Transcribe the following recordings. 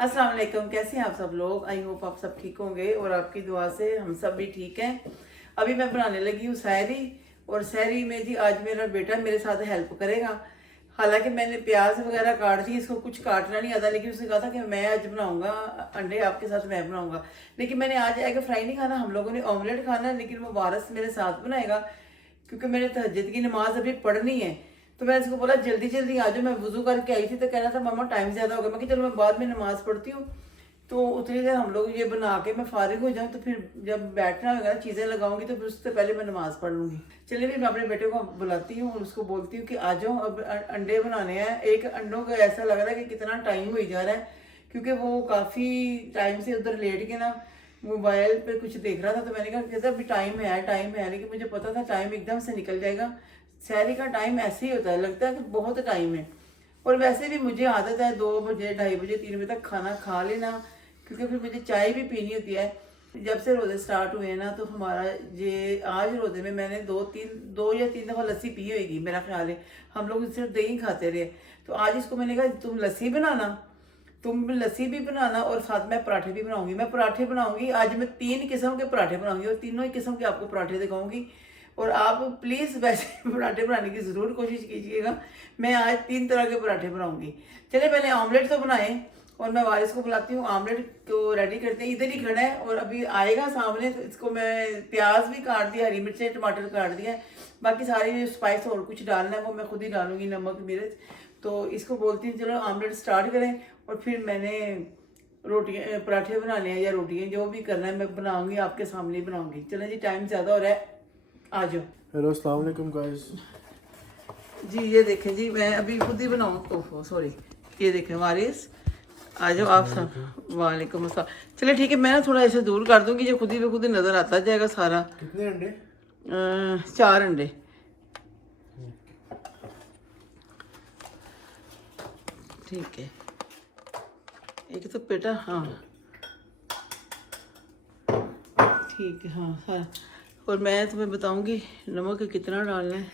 अस्सलाम वालेकुम। कैसे हैं आप सब लोग? आई होप आप सब ठीक होंगे और आपकी दुआ से हम सब भी ठीक हैं। अभी मैं बनाने लगी हूँ सहरी। और सहरी में जी आज मेरा बेटा मेरे साथ हेल्प करेगा। हालांकि मैंने प्याज वगैरह काट दी, इसको कुछ काटना नहीं आता, लेकिन उसने कहा था कि मैं आज बनाऊंगा अंडे, आपके साथ मैं बनाऊंगा। लेकिन मैंने आज एग फ्राई नहीं खाना, हम लोगों ने ऑमलेट खाना है, लेकिन वो वारस मेरे साथ बनाएगा क्योंकि मैंने तहज्जुद की नमाज अभी पढ़नी है। तो मैं इसको बोला जल्दी जल्दी आ जाओ। मैं वुजू करके आई थी तो कह रहा था मामा टाइम ज़्यादा हो गया। मैं कि चलो मैं बाद में नमाज पढ़ती हूँ, तो उतनी देर हम लोग ये बना के मैं फारिग हो जाऊँ, तो फिर जब बैठना होगा चीज़ें लगाऊंगी तो फिर उससे पहले मैं नमाज पढ़ लूँगी। चलिए फिर मैं अपने बेटे को बुलाती हूँ और उसको बोलती हूँ कि आ जाओ, अब अंडे बनाने हैं। एक अंडों का ऐसा लग रहा है कि कितना टाइम हो जा रहा है, क्योंकि वो काफ़ी टाइम से उधर लेट के ना मोबाइल पे कुछ देख रहा था। तो मैंने कहा कहता अभी टाइम है, लेकिन मुझे पता था टाइम एकदम से निकल जाएगा। सहरी का टाइम ऐसे ही होता है, लगता है कि बहुत टाइम है। और वैसे भी मुझे आदत है 2 बजे 2:30 बजे 3 बजे तक खाना खा लेना, क्योंकि फिर मुझे चाय भी पीनी होती है। जब से रोज़े स्टार्ट हुए हैं ना, तो हमारा ये आज रोज़े में मैंने 2 या 3 दफ़ा लस्सी पी होगी मेरा ख्याल है। हम लोग सिर्फ दही खाते रहे। तो आज इसको मैंने कहा तुम लस्सी बनाना, तुम लस्सी भी बनाना और साथ में पराठे भी बनाऊंगी। मैं पराठे बनाऊंगी आज, मैं 3 किस्म के पराठे बनाऊंगी और तीनों ही किस्म के आपको पराठे दिखाऊंगी। और आप प्लीज़ वैसे पराठे बनाने की ज़रूर कोशिश कीजिएगा। मैं आज 3 तरह के पराठे बनाऊंगी। चलिए पहले ऑमलेट तो बनाएं और मैं वारिस को बुलाती हूँ, ऑमलेट को रेडी करते हैं। इधर ही खड़ा है और अभी आएगा सामने, तो इसको मैं प्याज भी काट दिया, हरी मिर्चें टमाटर काट दिया है। बाकी सारी स्पाइस और कुछ डालना है वो मैं खुद ही डालूंगी, नमक मिर्च। तो इसको बोलती हूँ चलो ऑमलेट स्टार्ट करें। और फिर मैंने रोटियाँ पराठे बनाने हैं या रोटियाँ जो भी करना है मैं बनाऊंगी, आपके सामने ही बनाऊंगी। चलें जी, टाइम ज़्यादा हो रहा है, आ जाओ। हेलो अस्सलाम वालेकुम गाइस। जी ये देखें जी, मैं अभी खुद ही बनाऊँ, ओहो सॉरी। ये देखें वारिस, आ जाओ आप सब। वालेकुम अस्सलाम। चलिए ठीक है, मैं ना थोड़ा ऐसे दूर कर दूंगी, जो खुद ही नज़र आता जाएगा सारा। कितने अंडे? 4 अंडे। ठीक है, एक तो बेटा, हाँ ठीक है, हाँ हाँ। और मैं तुम्हें बताऊंगी नमक कितना डालना है,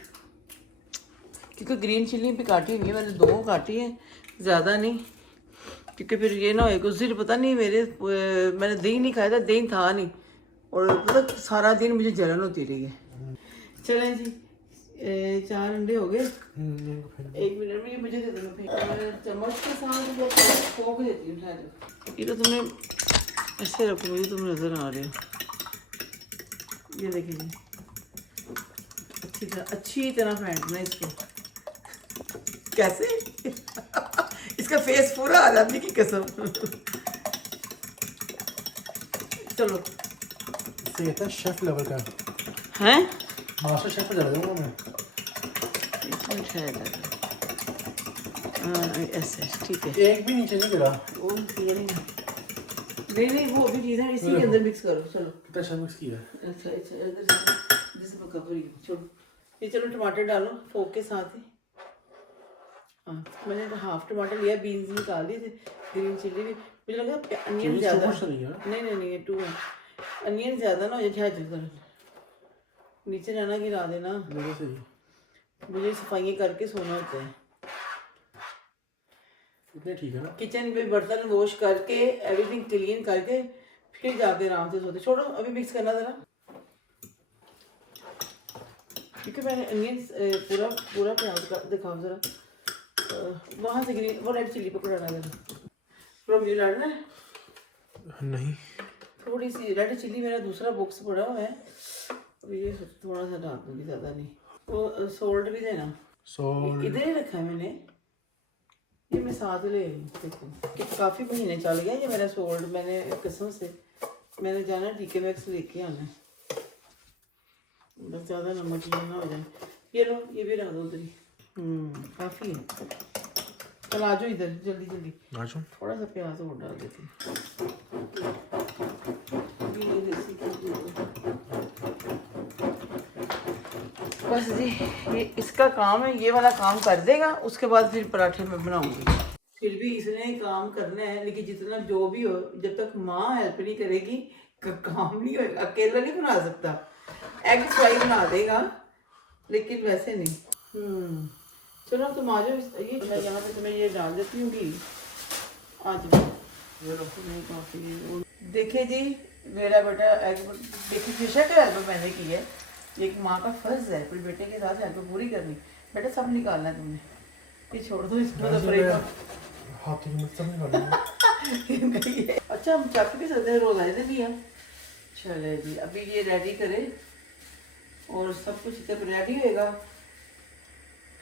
क्योंकि ग्रीन चिल्ली भी काटी हुई है मैंने, 2 काटी है, ज़्यादा नहीं, क्योंकि फिर ये ना हो उस दिन पता नहीं मैंने दही नहीं खाया था, दही था नहीं, और पता सारा दिन मुझे जलन होती रही है। चलें जी, 4 अंडे हो गए। 1 मिनट में मुझे दे देना चम्मच के साथ, फोक देती हूँ शायद। ये तो तुमने ऐसे रखो, मुझे तुम नज़र आ रहे हो। ये देखिए जी, अच्छी तरह फेंटना इसको। कैसे इसका फेस पूरा आ जाती की कसम। चलो, इससे कहता है शेफ लेवल का हैं मास्टर शेफ पे चला जाऊंगा मैं। इसमें शायद ऐसे ठीक है। एक भी नीचे नहीं गिरा। वो ये नहीं, वो अभी चीज़ है, इसी के अंदर मिक्स करो। चलो कितना अच्छा मिक्स किया है। अच्छा इधर से जिससे मैं कवर ही छोड़ो। ये चलो टमाटर डालो फोक के साथ ही। हाँ मैंने तो हाफ टमाटर लिया, बीन्स निकाल दिए थे, ग्रीन चिल्ली भी। मुझे लगा अनियन ज़्यादा, नहीं 2 है, अनियन ज़्यादा ना हो जाए। नीचे रहना, गिरा देना, मुझे सफाइयाँ करके सोना होता है। इतने ठीक है ना। किचन में बर्तन वॉश करके एवरीथिंग क्लीन करके फिर जाके आराम से सोते। छोड़ो अभी मिक्स करना ज़रा, क्योंकि मैंने अनियन पूरा प्याज का दिखाओ ज़रा, वहाँ से ग्रीन वो रेड चिल्ली पकड़ाना ज़रा। रोमियो डालना है नहीं, थोड़ी सी रेड चिल्ली, मेरा दूसरा बॉक्स पड़ा हुआ है, अब ये थोड़ा सा डाल दूँगी, ज़्यादा नहीं। वो सोल्ट भी देना, इधर ही रखा है मैंने, ये मैं साथ ले देखो कि काफ़ी महीने चल गया ये मेरा सोल्ट। मैंने कसम से मैंने जाना टीके मैक्स लेके आना है, बस ज़्यादा नमक ना हो जाए। ये लो, ये भी रख दो उधर ही, काफ़ी है। चल आ जाओ इधर जल्दी जल्दी, आ जाओ। थोड़ा सा प्याज और डाल देती हूँ। बस जी ये इसका काम है, ये वाला काम कर देगा, उसके बाद फिर पराठे में बनाऊंगी। फिर भी इसने काम करना है, लेकिन जितना जो भी हो, जब तक माँ हेल्प नहीं करेगी काम नहीं होगा। अकेला नहीं बना सकता। एग फ्राई बना देगा लेकिन वैसे नहीं। चलो तुम आ जाओ, ये मैं यहाँ पे तुम्हें ये डाल देती हूँ घी। आज ये लो। नहीं काफ़ी। देखिए जी, मेरा बेटा देखिए फिशा का हेल्प मैंने की है। ये एक माँ का फर्ज है अपने बेटे के साथ हेल्प पूरी करनी। बेटा सब निकालना है तुमने, ये छोड़ दो इसको तो पड़ेगा। हाथ में सब निकालूंगा। अच्छा हम चख भी सकते हैं, रोज आए थे नहीं हम। चले जी, अभी ये रेडी करें और सब कुछ इधर रेडी होएगा,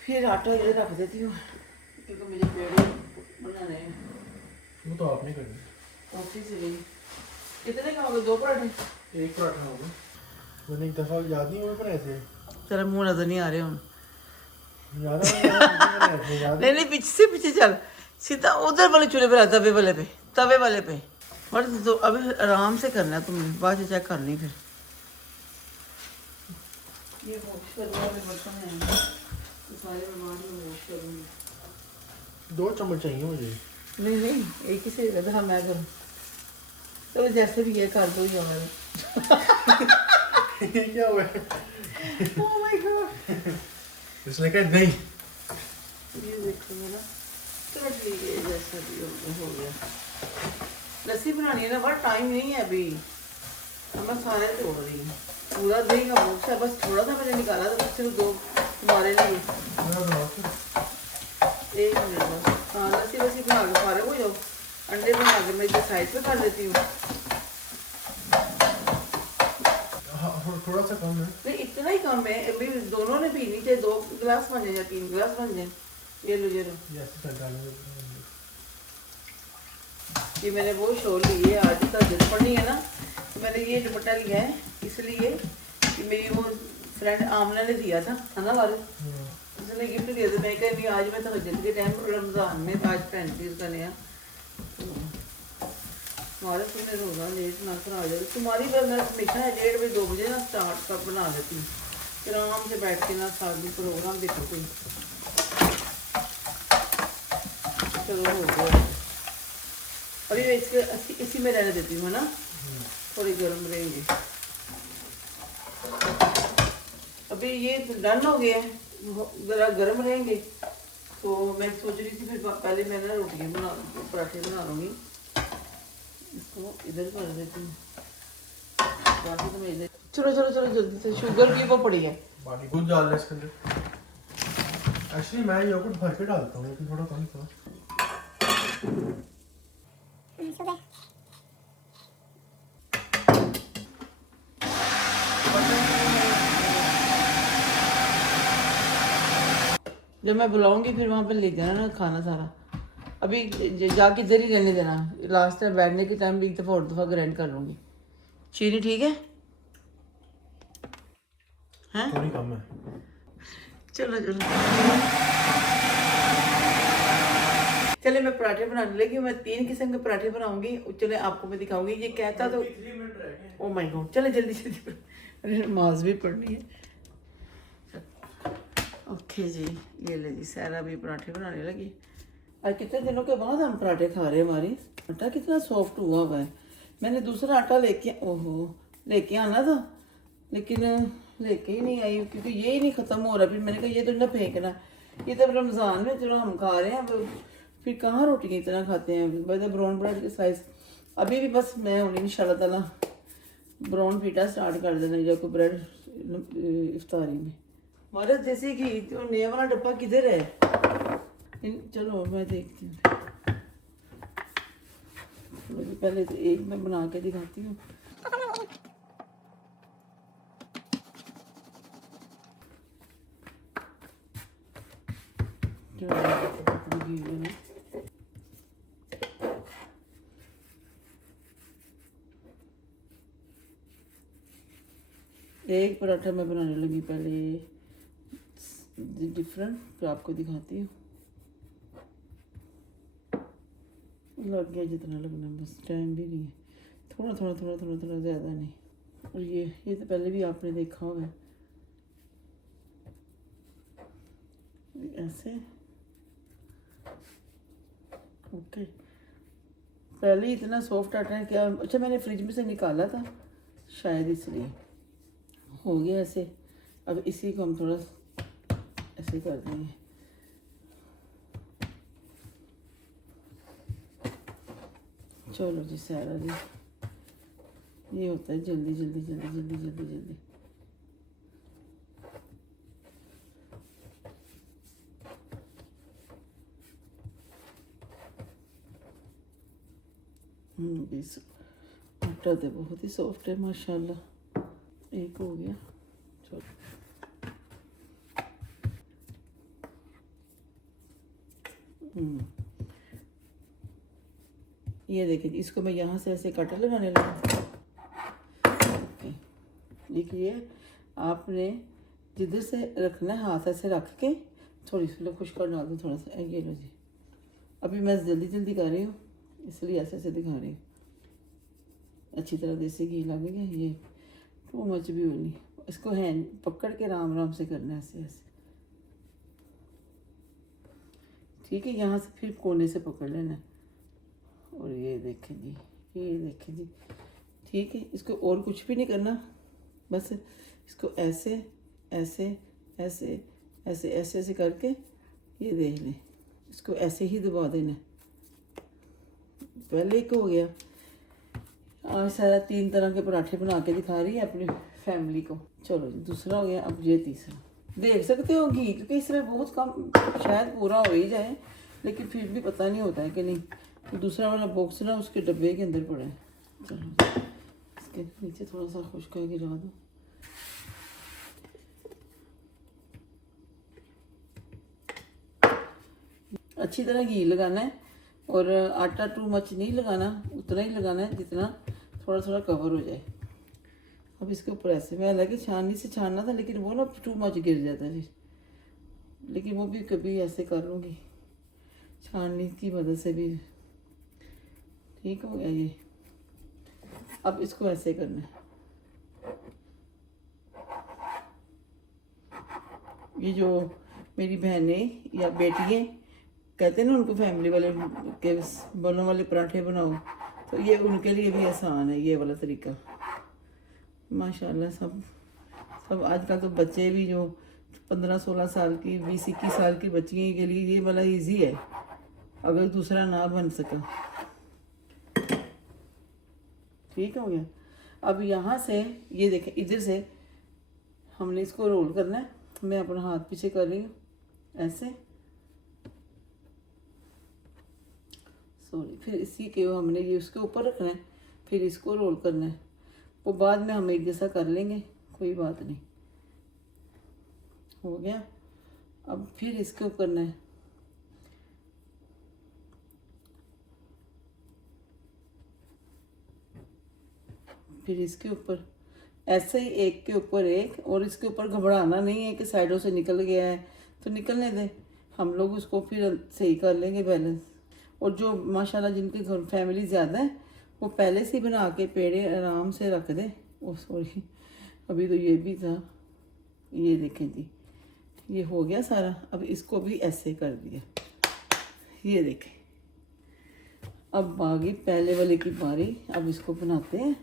फिर आटा इधर रख देती हूँ क्योंकि मुझे पेड़े बनाने हैं। वो तो आपने करना। ऑफिस से नहीं। कितने खाओगे? 2 पराठे? एक पराठा होगा। मैंने एक दफा याद नहीं हुआ बनाए थे। तेरा मुंह नजर नहीं आ रहे हम। याद है याद नहीं नहीं, पीछे से पीछे चल, सीधा उधर वाले चूल्हे पे, तवे वाले पे, तवे वाले पे। और तो अभी आराम से करना है तुमने, बाद में चेक करनी फिर। ये वॉश करने वाले बर्तन हैं, तो सारे मैं बाद में वॉश करूँगी। 2 चम्मच चाहिए मुझे। नहीं नहीं, एक ही से रहा मैं करूँ। तो जैसे भी ये कर दो यार। ये क्या हुआ? Oh my God. इसने कहा नहीं। ये देखो मेरा कर लीजिए, जैसा भी हो गया। लस्सी बनानी है ना, बड़ा टाइम नहीं है अभी। अब मैं सारे तोड़ रही हूँ, पूरा दही का बॉक्स है, बस थोड़ा सा मैंने निकाला था, बस सिर्फ 2 तुम्हारे लिए। एक मिनट बस। हाँ लस्सी वस्सी बना के फारे हो जाओ। अंडे बना के मैं इधर साइड पे कर देती हूँ। थोड़ा सा कम है। नहीं इतना ही कम है, अभी दोनों ने पीनी चाहिए। 2 गिलास बन जाए या 3 गिलास बन जाए। ये लो ये लो। ये मैंने वो शॉल ली है, आज तक जरूरत पड़नी है ना, तो मैंने ये दुपट्टा लिया है इसलिए कि मेरी वो फ्रेंड आमना ने दिया था, है ना वाले, उसने गिफ्ट दिया था। मैं कह नहीं आज मैं तहज्जुद के टाइम रमज़ान में आज पहनती हूँ उसका नया। हमारे तुम्हें रोज़ा लेट ना करा जाए तुम्हारी। मैं हमेशा है 1:30 बजे 2 बजे ना स्टार्ट कर बना देती हूँ, फिर आराम से बैठ के ना सारी प्रोग्राम देखो कोई। चलो हो गया। और ये इसके इसी में रहने देती हूँ, है ना, थोड़ी गर्म रहेंगे। अभी ये डन हो गया है, ज़रा गर्म रहेंगे। तो मैं सोच रही थी फिर पहले मैं ना रोटियाँ बना, पराठे बना लूँगी। इसको इधर कर देती हूँ, बाकी तो मैं इधर। चलो चलो चलो जल्दी से, शुगर भी वो पड़ी है। पानी दूध डाल रहे इसके अंदर। एक्चुअली मैं योगर्ट भर के डालता हूँ, लेकिन थोड़ा कम था। जब मैं बुलाऊंगी फिर वहाँ पे ले जाना ना खाना सारा। अभी जाके इधर ही रहने देना, लास्ट टाइम बैठने के टाइम भी एक दफ़ा और दफ़ा ग्राइंड कर लूँगी। चीनी ठीक है? हैं? थोड़ी कम है। चलो चलो चले, मैं पराठे बनाने लगी हूँ। मैं 3 किस्म के पराठे बनाऊंगी। चले आपको मैं दिखाऊंगी। ये कहता तो 3 मिनट रह गए। ओ माय गॉड, चले जल्दी जल्दी, अरे नमाज भी पढ़नी है। ओके जी, ये ले जी, सारा भी पराठे बनाने लगी। आज कितने दिनों के बाद हम पराठे खा रहे हैं। हमारी आटा कितना सॉफ्ट हुआ है। मैंने दूसरा आटा लेके आना था, लेकिन लेके ही नहीं आई क्योंकि ये ही नहीं ख़त्म हो रहा। फिर मैंने कहा ये तो ना फेंकना, ये तो रमज़ान में चलो हम खा रहे हैं, अब फिर कहाँ रोटियाँ इतना खाते हैं। बस ब्राउन ब्रेड के साइज़ अभी भी, बस मैं हूँ इंशाल्लाह ताला ब्राउन पीटा स्टार्ट कर देना या कोई ब्रेड इफ्तारी में। हमारे देसी घी तो नया वाला डब्बा किधर है? चलो मैं देखती हूँ, पहले तो एक मैं बना के दिखाती हूँ। एक पराठा मैं बनाने लगी पहले डिफरेंट, तो आपको दिखाती हूँ। लग गया जितना लगना, बस टाइम भी नहीं है, थोड़ा थोड़ा थोड़ा थोड़ा थोड़ा, ज़्यादा नहीं। और ये तो पहले भी आपने देखा होगा, ऐसे। ओके, पहले ही इतना सॉफ्ट आटा है क्या? अच्छा मैंने फ्रिज में से निकाला था शायद, इसलिए हो गया ऐसे। अब इसी को हम थोड़ा ऐसे कर देंगे। चलो जी सारा जी, ये होता है जल्दी जल्दी जल्दी जल्दी जल्दी जल्दी। इस आटा तो बहुत ही सॉफ्ट है माशाल्लाह। एक हो गया। चलो ये देखिए, इसको मैं यहाँ से ऐसे कटर लगाने लगा। देखिए आपने जिधर से रखना है हाथ ऐसे रख के थोड़ी सी खुश कर डाल दो थोड़ा सा। ये लो जी, अभी मैं जल्दी जल्दी कर रही हूँ इसलिए ऐसे ऐसे दिखा रही हूँ। अच्छी तरह देसी घी लगेगा, ये टू मच भी नहीं। इसको हैंड पकड़ के आराम आराम से करना है ऐसे ऐसे, ठीक है। यहाँ से फिर कोने से पकड़ लेना है। और ये देखें जी, ये देखें जी, ठीक है। इसको और कुछ भी नहीं करना, बस इसको ऐसे ऐसे ऐसे ऐसे ऐसे ऐसे करके ये देख लें। इसको ऐसे ही दबा देना। पहले एक हो गया, आज सारा 3 तरह के पराठे बना के दिखा रही है अपनी फैमिली को। चलो जी दूसरा हो गया, अब ये तीसरा। देख सकते हो घी, क्योंकि इसमें बहुत कम, शायद पूरा हो ही जाए लेकिन फिर भी पता नहीं होता है कि नहीं। तो दूसरा वाला बॉक्स ना उसके डब्बे के अंदर पड़ा है। चलो इसके नीचे थोड़ा सा खुश्क गिरा दो। अच्छी तरह घी लगाना है और आटा टू मच नहीं लगाना, उतना ही लगाना है जितना थोड़ा थोड़ा कवर हो जाए। अब इसके ऊपर ऐसे, मैं लगे छाननी से छानना था लेकिन वो ना टू मच गिर जाता है फिर, लेकिन वो भी कभी ऐसे कर लूँगी छाननी की मदद से भी। ठीक हो गया ये। अब इसको ऐसे करना है। ये जो मेरी बहनें या बेटियाँ कहते हैं ना उनको फैमिली वाले के बनने वाले पराठे बनाओ, तो ये उनके लिए भी आसान है ये वाला तरीका। माशाल्लाह सब सब आजकल तो बच्चे भी जो 15-16 साल की 20-21 साल की बच्चियों के लिए ये वाला इजी है, अगर दूसरा ना बन सका। ठीक हो गया। अब यहाँ से ये देखें, इधर से हमने इसको रोल करना है। मैं अपना हाथ पीछे कर रही हूँ ऐसे, सॉरी। फिर इसी के हमने ये उसके ऊपर रखना है, फिर इसको रोल करना है। वो बाद में हम एक जैसा कर लेंगे, कोई बात नहीं। हो गया। अब फिर इसके ऊपर करना है, फिर इसके ऊपर ऐसे ही एक के ऊपर एक। और इसके ऊपर घबराना नहीं है कि साइडों से निकल गया है तो निकलने दें, हम लोग उसको फिर सही कर लेंगे बैलेंस। और जो माशाल्लाह जिनके घर फैमिली ज़्यादा है वो पहले से ही बना के पेड़े आराम से रख दें। ओ सॉरी, अभी तो ये भी था। ये देखें जी, ये हो गया सारा। अब इसको भी ऐसे कर दिया, ये देखें। अब आ गई पहले वाले की बारी। अब इसको बनाते हैं।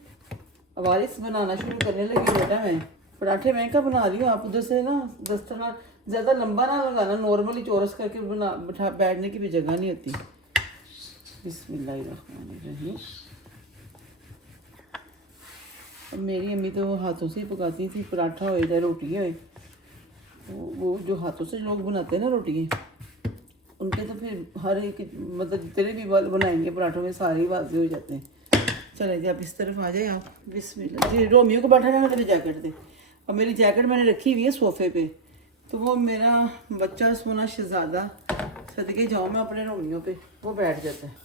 अब वारिस बनाना शुरू करने लगी बेटा। मैं पराठे मैं क्या बना रही हूँ, आप उधर से ना दस्तरखान ज़्यादा लंबा ना लगाना, नॉर्मली चौरस करके बना, बैठा बैठने की भी जगह नहीं होती। बिस्मिल्लाहिर्रहमानिर्रहीम। अब मेरी अम्मी तो हाथों से ही पकाती थी, पराठा हो या रोटी हो। वो जो हाथों से लोग बनाते हैं ना रोटियाँ, उनके तो फिर हर एक मतलब जितने भी बनाएंगे पराठों में सारे ही वाजे हो जाते हैं। चले जी आप इस तरफ आ जाए आप। बिस्मिल्लाह जी। रोमियो को बैठा रहना, मेरी जैकेट दे। और मेरी जैकेट मैंने रखी हुई है सोफ़े पे, तो वो मेरा बच्चा सोना शहजादा सदके जाऊँ मैं अपने रोमियो पे, वो बैठ जाता है।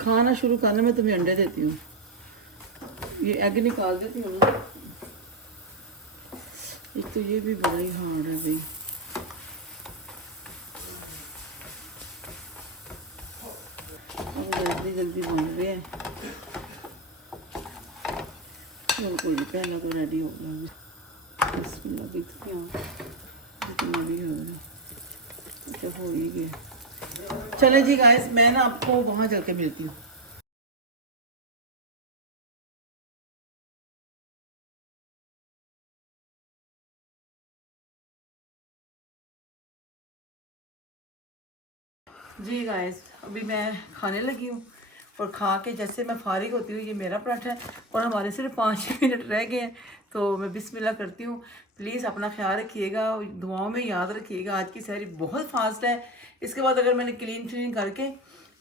खाना शुरू करने में तुम्हें अंडे देती हूँ, ये एग निकाल देती हूँ ना। एक तो ये भी बड़ा ही हार्ड है भाई। जल्दी जल्दी बन रहे हैं, कोई पहला तो रेडी हो गया। बिस्मिल्लाह भी जितना भी हो रहा, अच्छा हो ही गया। चले जी गाइस, मैं ना आपको वहाँ जाके मिलती हूँ। जी गाइस, अभी मैं खाने लगी हूँ और खा के जैसे मैं फारिग होती हूँ, ये मेरा पराठा है और हमारे सिर्फ 5 मिनट रह गए हैं, तो मैं बिस्मिल्लाह करती हूँ। प्लीज़ अपना ख्याल रखिएगा, दुआओं में याद रखिएगा। आज की सहरी बहुत फास्ट है। इसके बाद अगर मैंने क्लीन करके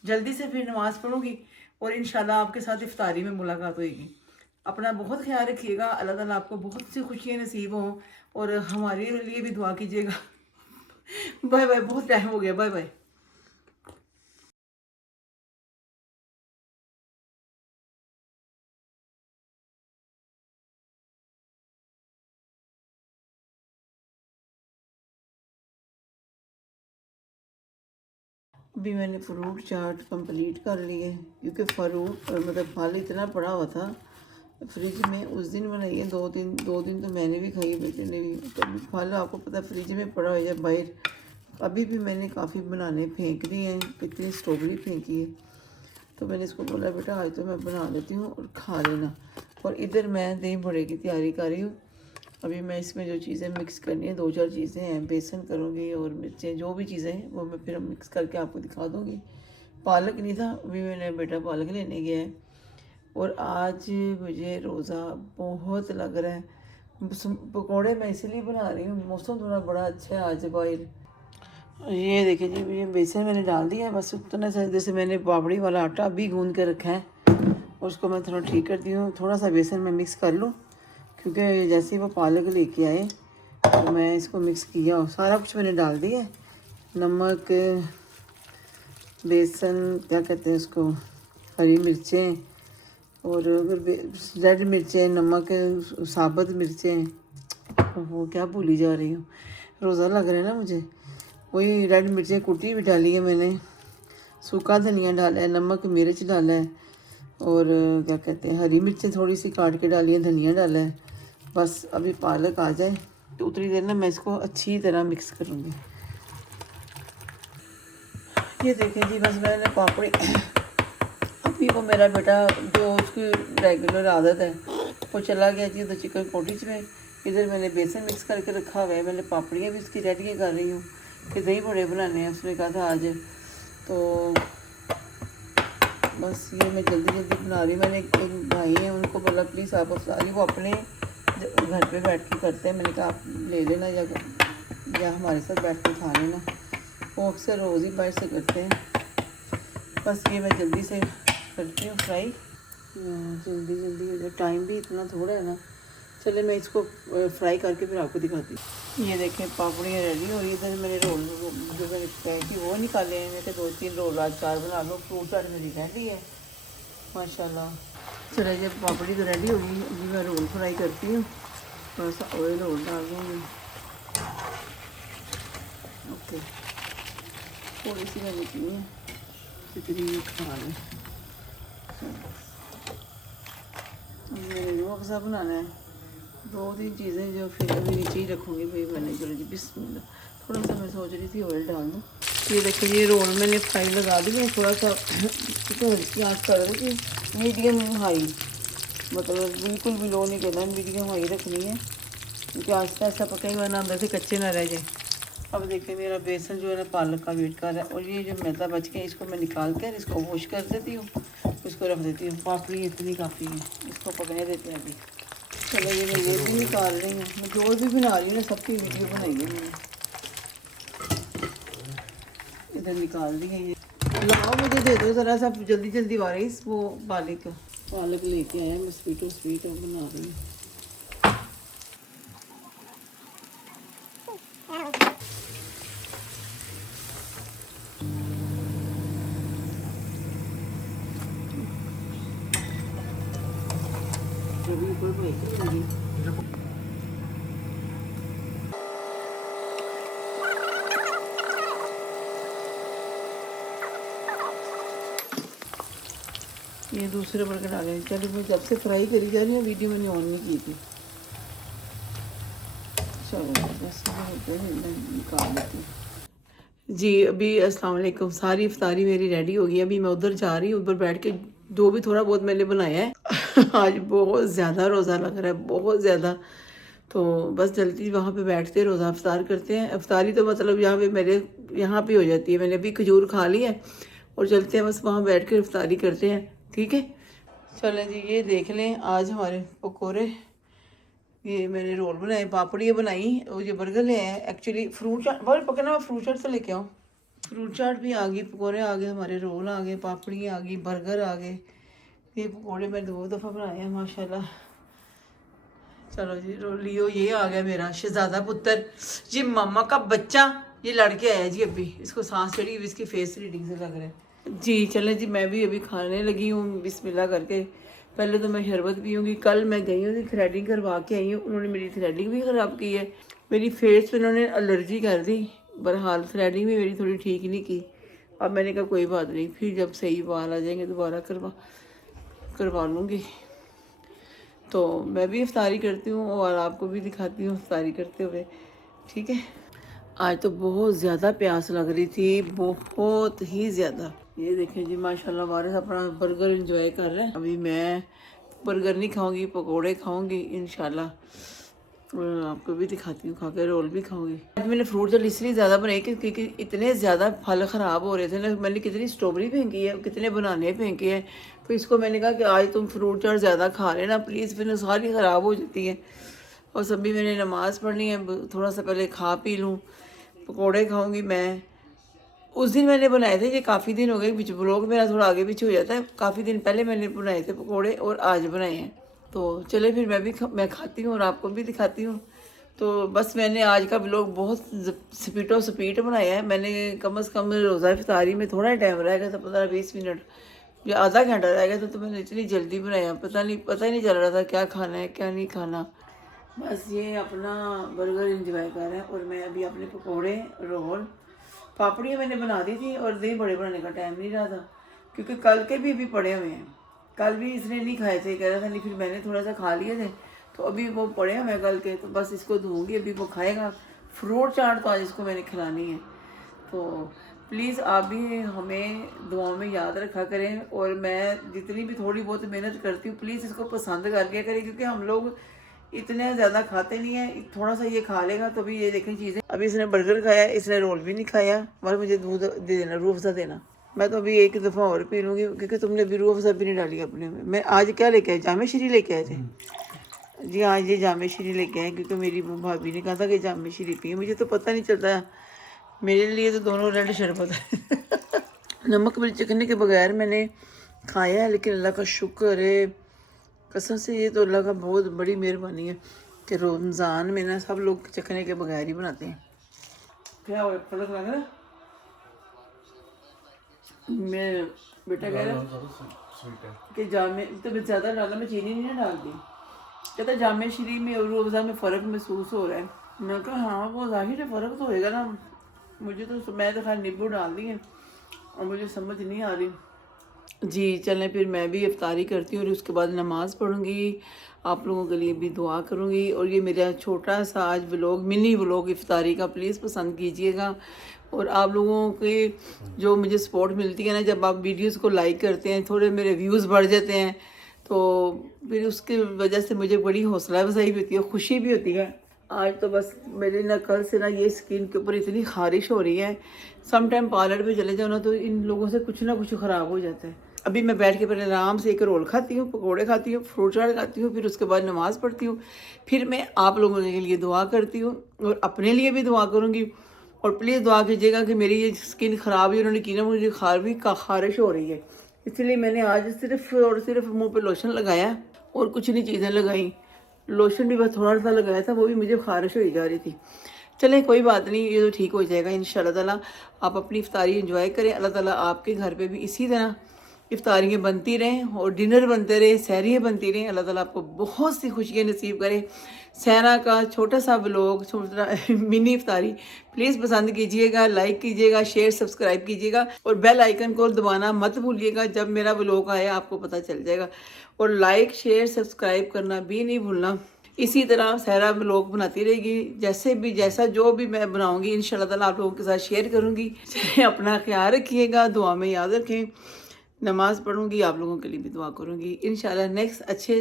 जल्दी से फिर नमाज़ पढ़ूँगी और इंशाल्लाह आपके साथ इफ्तारी में मुलाकात होगी। अपना बहुत ख्याल रखिएगा। अल्लाह ताला आपको बहुत सी खुशियाँ नसीब हों और हमारे लिए भी दुआ कीजिएगा। बाय बाय, बहुत टाइम हो गया, बाय बाय। अभी मैंने फ्रूट चाट कंप्लीट कर ली है, क्योंकि फ्रूट मतलब फल इतना पड़ा हुआ था फ्रिज में। उस दिन बनाई है, 2 दिन तो मैंने भी खाई, बेटे ने भी। कभी फल आपको पता फ्रिज में पड़ा हुआ है बाहर। अभी भी मैंने काफ़ी बनाने फेंक दिए हैं, कितनी स्ट्रॉबेरी फेंकी है। तो मैंने इसको बोला बेटा आज तो मैं बना लेती हूँ और खा लेना। और इधर मैं दही बड़े की तैयारी कर रही हूँ। अभी मैं इसमें जो चीज़ें मिक्स करनी है, 2-4 चीज़ें हैं, बेसन करूँगी और मिर्चें, जो भी चीज़ें हैं वो मैं फिर मिक्स करके आपको दिखा दूँगी। पालक नहीं था, अभी मैंने बेटा पालक लेने गया है। और आज मुझे रोज़ा बहुत लग रहा है। पकौड़े मैं इसलिए बना रही हूँ, मौसम थोड़ा बड़ा अच्छा है आज बाहर। ये देखिए जी, ये बेसन मैंने डाल दिया है, बस उतना सा। जैसे मैंने पापड़ी वाला आटा अभी गूंद के रखा है और उसको मैं थोड़ा ठीक करती हूँ। थोड़ा सा बेसन मैं मिक्स कर लूँ, क्योंकि जैसे ही वो पालक लेके आए तो मैं इसको मिक्स किया, सारा कुछ मैंने डाल दिया। नमक, बेसन, क्या कहते हैं उसको, हरी मिर्चें और रेड मिर्चें, नमक, साबुत मिर्चें, वो क्या भूली जा रही हूँ, रोज़ा लग रहा है ना मुझे। वही रेड मिर्चें कुटी भी डाली है मैंने, सूखा धनिया डाला है, नमक मिर्च डाला है और क्या कहते हैं हरी मिर्चें थोड़ी सी काट के डाली है, धनिया डाला है। बस अभी पालक आ जाए तो उतनी देर ना मैं इसको अच्छी तरह मिक्स करूँगी। ये देखें जी, बस मैंने पापड़ी अभी वो मेरा बेटा जो उसकी रेगुलर आदत है वो चला गया जी, तो चिकन कॉटेज में। इधर मैंने बेसन मिक्स करके रखा हुआ है, मैंने पापड़ियाँ भी इसकी रेडी कर रही हूँ कि दही बड़े बनाने हैं। उसने कहा था आज, तो बस ये मैं जल्दी जल्दी बना रही हूँ। मैंने एक भाई हैं, उनको बोला प्लीज़ आप सारी, वो अपने घर पे बैठ के करते हैं। मैंने कहा आप ले लेना या हमारे साथ बैठ के खा लेना। वो अक्सर रोज़ ही बाहर से करते हैं। बस ये मैं जल्दी से करती हूँ फ्राई, जल्दी जल्दी हो जाए, टाइम भी इतना थोड़ा है ना। चले मैं इसको फ्राई करके फिर आपको दिखाती हूँ। ये देखें पापड़ियाँ रेडी हो रही है। इधर मैंने रोल जो मैंने कहे कि वो निकाले हैं, मैंने 2-3 रोल आज 4 बना लो। फ्रूट चाट मेरी रेडी है माशाल्लाह। चले जब पापड़ी तो रेडी होगी, अभी मैं रोल फ्राई करती हूँ। थोड़ा सा ऑयल रोल डाल दूँगी। ओके, थोड़ी सी मैंने की है, कितनी खा लें। मैंने वो सा बनाना है, 2-3 चीज़ें जो फिर अभी नीचे ही रखूँगी भाई। मैंने चलो जी बिस्मिल्लाह, थोड़ा सा मैं सोच रही थी ऑयल डाल दूँ। ये देखिए ये रोल मैंने फ्राई लगा दी है, थोड़ा सा तो हल्की आँच कर रही थी, मीडियम हाई, मतलब बिल्कुल भी लो नहीं करना, मीडियम हाई रखनी है, क्योंकि आस्ता आस्ता पकेगा ना, अंदर से कच्चे ना रह जाए। अब देखिए मेरा बेसन जो है ना पालक का वेट कर रहा है, और ये जो मैदा बच गया इसको मैं निकाल कर इसको वॉश कर देती हूँ, इसको रख देती हूँ। पापड़ी इतनी काफ़ी है, इसको पकने देते हैं अभी। चलो ये मैं भी निकाल रही हूँ, मैं जो भी बना रही हूँ ना सबकी वीडियो बनाई है मैंने। इधर निकाल दी है ये, लाओ मुझे दे दो ज़रा सा जल्दी जल्दी वारिस। वो पालक लेके आया, मैं स्वीट बना रही हूँ। ये दूसरे पर के डालें। चलो मैं जब से फ्राई करी जा रही हूँ, वीडियो मैंने ऑन नहीं की थी। चलो बस निकाल लेती हूँ जी। अभी अस्सलाम वालेकुम, सारी इफ्तारी मेरी रेडी हो गई। अभी मैं उधर जा रही हूँ, उधर बैठ के जो भी थोड़ा बहुत मैंने बनाया है आज बहुत ज़्यादा रोज़ा लग रहा है, बहुत ज़्यादा। तो बस जल्दी वहाँ पे बैठते रोज़ा इफ्तार करते हैं। इफ्तारी तो मतलब यहाँ पे मेरे यहाँ पे हो जाती है। मैंने अभी खजूर खा ली है और चलते हैं, बस वहाँ बैठ कर इफ्तारी करते हैं, ठीक है। चलें जी, ये देख लें आज हमारे पकौड़े, ये मैंने रोल बनाए, पापड़ियाँ बनाई और ये बर्गर ले आए। एक्चुअली फ्रूट चाट बहुत पकड़ना, मैं फ्रूट चाट से लेके आऊँ। फ्रूट चाट भी आ गई, पकौड़े आ गए, हमारे रोल आ गए, पापड़ियाँ आ गई, बर्गर आ गए। ये पकौड़े मैं 2 दफ़ा बनाए हैं माशाल्लाह। चलो जी, लियो ये आ गया मेरा शहजादा पुत्र जी, मामा का बच्चा, ये लड़के आया जी अभी, इसको सांस चढ़ी हुई, इसकी फेस रीडिंग से लग रहा है जी। चले जी, मैं भी अभी खाने लगी हूँ बिस्मिल्लाह करके। पहले तो मैं शरबत पीऊँगी। कल मैं गई हूँ थ्रेडिंग करवा के आई हूँ, उन्होंने मेरी थ्रेडिंग भी ख़राब की है, मेरी फेस पे उन्होंने एलर्जी कर दी। बहरहाल थ्रेडिंग भी मेरी थोड़ी ठीक नहीं की। अब मैंने कहा कोई बात नहीं, फिर जब सही बाल आ जाएंगे दोबारा करवा लूँगी। तो मैं भी इफ्तारी करती हूँ और आपको भी दिखाती हूँ इफ्तारी करते हुए, ठीक है। आज तो बहुत ज़्यादा प्यास लग रही थी, बहुत ही ज़्यादा। ये देखें जी माशाल्लाह, वारिस अपना बर्गर एंजॉय कर रहे हैं। अभी मैं बर्गर नहीं खाऊंगी, पकोड़े खाऊंगी इंशाल्लाह, और आपको भी दिखाती हूँ खा के, रोल भी खाऊंगी। आज मैंने फ्रूट जल इसलिए ज़्यादा बनाई क्योंकि इतने ज़्यादा फल ख़राब हो रहे थे ना। मैंने कितनी स्ट्रॉबेरी फेंकी है, कितने बनाने फेंके हैं, तो इसको मैंने कहा कि आज तुम फ्रूट चाट ज़्यादा खा लेना प्लीज़, फिर सारी ख़राब हो जाती है। और सभी मैंने नमाज़ पढ़नी है, थोड़ा सा पहले खा पी लूँ। पकोड़े खाऊंगी मैं। उस दिन मैंने बनाए थे, ये काफ़ी दिन हो गए, बीच ब्लॉग मेरा थोड़ा आगे पीछे हो जाता है। काफ़ी दिन पहले मैंने बनाए थे पकोड़े और आज बनाए हैं। तो चले फिर मैं खाती हूँ और आपको भी दिखाती हूँ। तो बस मैंने आज का ब्लॉग बहुत स्पीडो स्पीड बनाया है। मैंने कम से कम रोज़ा इफ्तारी में थोड़ा टाइम रह गया था, 15-20 मिनट या आधा घंटा रह गया था, तो मैंने इतनी जल्दी बनाया, पता ही नहीं चल रहा था क्या खाना है क्या नहीं खाना। बस ये अपना बर्गर एंजॉय कर रहे हैं और मैं अभी अपने पकोड़े, रोल, पापड़ियाँ मैंने बना दी थी और दही बड़े बनाने का टाइम नहीं रहा था क्योंकि कल के भी अभी पड़े हुए हैं। कल भी इसने नहीं खाए थे, कह रहा था नहीं, फिर मैंने थोड़ा सा खा लिए थे, तो अभी वो पड़े हुए हैं कल के, तो बस इसको धोऊंगी, अभी वो खाएगा। फ्रूट चाट तो आज इसको मैंने खिलानी है। तो प्लीज़ आप भी हमें दुआओं में याद रखा करें, और मैं जितनी भी थोड़ी बहुत मेहनत करती हूँ प्लीज़ इसको पसंद कर लिया करें, क्योंकि हम लोग इतने ज़्यादा खाते नहीं है। थोड़ा सा ये खा लेगा तो भी ये देखें चीज़ें। अभी इसने बर्गर खाया, इसने रोल भी नहीं खाया, और मुझे दूध दे देना, रूह अफ़ज़ा देना। मैं तो अभी एक दफ़ा और पी लूँगी क्योंकि तुमने भी रूह अफ़ज़ा भी नहीं डाली अपने में। मैं आज क्या लेके आए, जामे श्री लेके आए थे जी। आज ये जामे श्री लेके आए क्योंकि मेरी भाभी ने कहा था कि जामे श्री पिए। मुझे तो पता नहीं चलता, मेरे लिए तो दोनों रेड शरबत है। नमक मिर्च चखने के बगैर मैंने खाया है, लेकिन अल्लाह का शुक्र है कसम से, ये तो अल्लाह का बहुत बड़ी मेहरबानी है कि रमज़ान में ना सब लोग चखने के बगैर ही बनाते हैं। क्या हो फर्क लग रहा? मैं बेटा कह रहा कि जामे तो मैं ज़्यादा डाला, मैं चीनी नहीं ना डालती। कहता जामे श्री में और रोज़ा में फ़र्क महसूस हो रहा है। मैं कहा हाँ वो ज़ाहिर है फ़र्क तो होएगा ना। मुझे तो मैं तो खैर नींबू डाल दी है और मुझे समझ नहीं आ रही जी। चलें फिर मैं भी इफ्तारी करती हूँ और उसके बाद नमाज़ पढ़ूँगी, आप लोगों के लिए भी दुआ करूँगी। और ये मेरा छोटा सा आज व्लॉग, मिनी व्लॉग इफ्तारी का, प्लीज़ पसंद कीजिएगा। और आप लोगों के जो मुझे सपोर्ट मिलती है ना, जब आप वीडियोस को लाइक करते हैं, थोड़े मेरे व्यूज़ बढ़ जाते हैं, तो फिर उसकी वजह से मुझे बड़ी हौसला अफजाई भी होती है, खुशी भी होती है। आज तो बस मेरे ना कल से ना ये स्किन के ऊपर इतनी खारिश हो रही है, सम टाइम पार्लर पे चले जाओ ना तो इन लोगों से कुछ ना कुछ ख़राब हो जाता है। अभी मैं बैठ के पहले आराम से एक रोल खाती हूँ, पकोड़े खाती हूँ, फ्रूट चाट खाती हूँ, फिर उसके बाद नमाज़ पढ़ती हूँ, फिर मैं आप लोगों के लिए दुआ करती हूँ और अपने लिए भी दुआ करूँगी। और प्लीज़ दुआ कीजिएगा कि मेरी ये स्किन ख़राब है, उन्होंने की ना, मुझे खारिश हो रही है, इसलिए मैंने आज सिर्फ और सिर्फ मुँह पे लोशन लगाया और कुछ नहीं चीज़ें लगाई। लोशन भी बस थोड़ा सा लगाया था, वो भी मुझे खारिश हो जा रही थी। चलें कोई बात नहीं, ये तो ठीक हो जाएगा इंशाल्लाह ताला। आप अपनी इफ्तारी एंजॉय करें, अल्लाह ताला आपके घर पे भी इसी तरह इफ्तारियाँ बनती रहें और डिनर बनते रहे, सहरियाँ बनती रहें। अल्लाह ताला आपको बहुत सी खुशियाँ नसीब करें। सहरा का छोटा सा व्लॉग, छोटा मिनी इफ्तारी प्लीज़ पसंद कीजिएगा, लाइक कीजिएगा, शेयर सब्सक्राइब कीजिएगा और बेल आइकन को दबाना मत भूलिएगा। जब मेरा व्लॉग आए आपको पता चल जाएगा। और लाइक शेयर सब्सक्राइब करना भी नहीं भूलना। इसी तरह सहरा व्लॉग बनाती रहेगी, जैसा जो भी मैं बनाऊंगी इंशाल्लाह ताला आप लोगों के साथ शेयर करूंगी। अपना ख्याल रखिएगा, दुआ में याद रखें। नमाज़ पढ़ूंगी, आप लोगों के लिए भी दुआ करूंगी। इंशाल्लाह नेक्स्ट अच्छे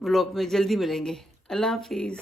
व्लॉग में जल्दी मिलेंगे। अल्लाह हाफिज़।